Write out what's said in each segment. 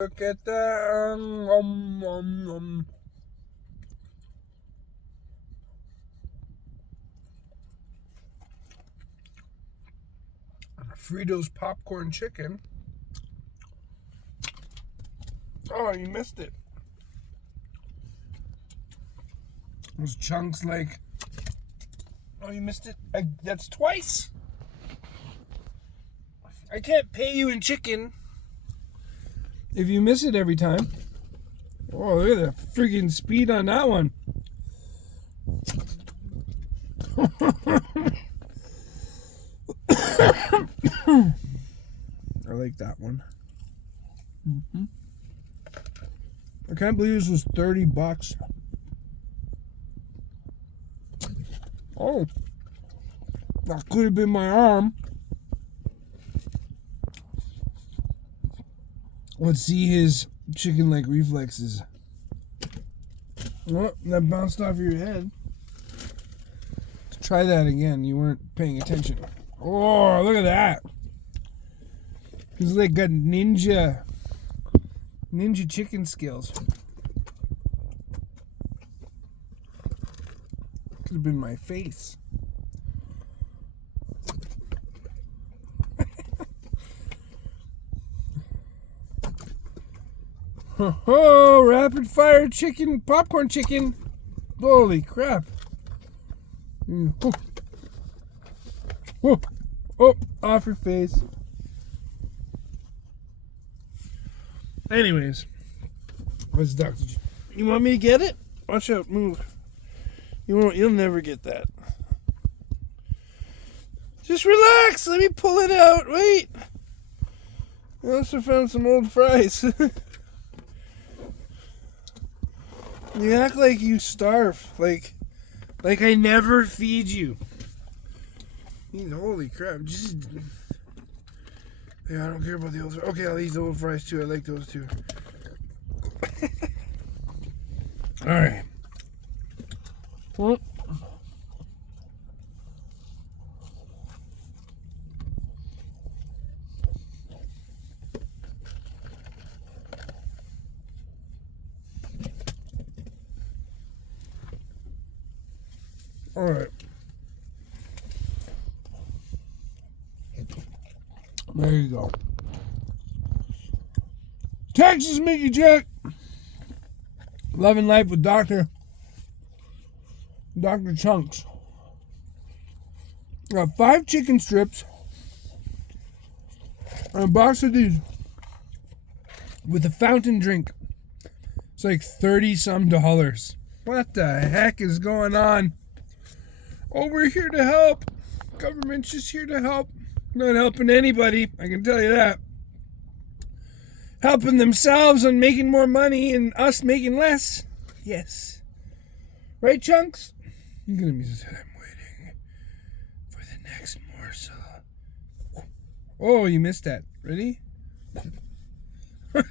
Look at that. Fritos popcorn chicken. Oh, you missed it. Those chunks like... Oh, you missed it? That's twice. I can't pay you in chicken if you miss it every time. Oh, look at the freaking speed on that one. I like that one. I can't believe this was $30. Oh, that could have been my arm. Let's see his chicken leg reflexes. Oh, that bounced off your head. Let's try that again. You weren't paying attention. Oh, look at that. He's like got ninja chicken skills. Could have been my face. Oh, rapid fire chicken, popcorn chicken. Holy crap. Oh, oh, oh, off your face. Anyways, what's Dr. You want me to get it? Watch out, move. You'll never get that. Just relax, let me pull it out. Wait. I also found some old fries. You act like you starve. Like I never feed you. Holy crap. Yeah, I don't care about the old fries. Okay, I'll eat the old fries too. I like those too. Alright. Well. Alright. There you go. Texas Mickey Jack. Loving life with Dr.chunks. Got 5 chicken strips and a box of these with a fountain drink. It's like $30-some. What the heck is going on? Oh, we're here to help. Government's just here to help. Not helping anybody, I can tell you that. Helping themselves on making more money and us making less. Yes. Right, Chunks? You're gonna miss it. I'm waiting for the next morsel. Oh, you missed that. Ready? I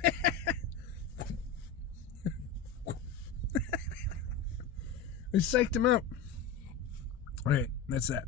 psyched him out. All right, that's that.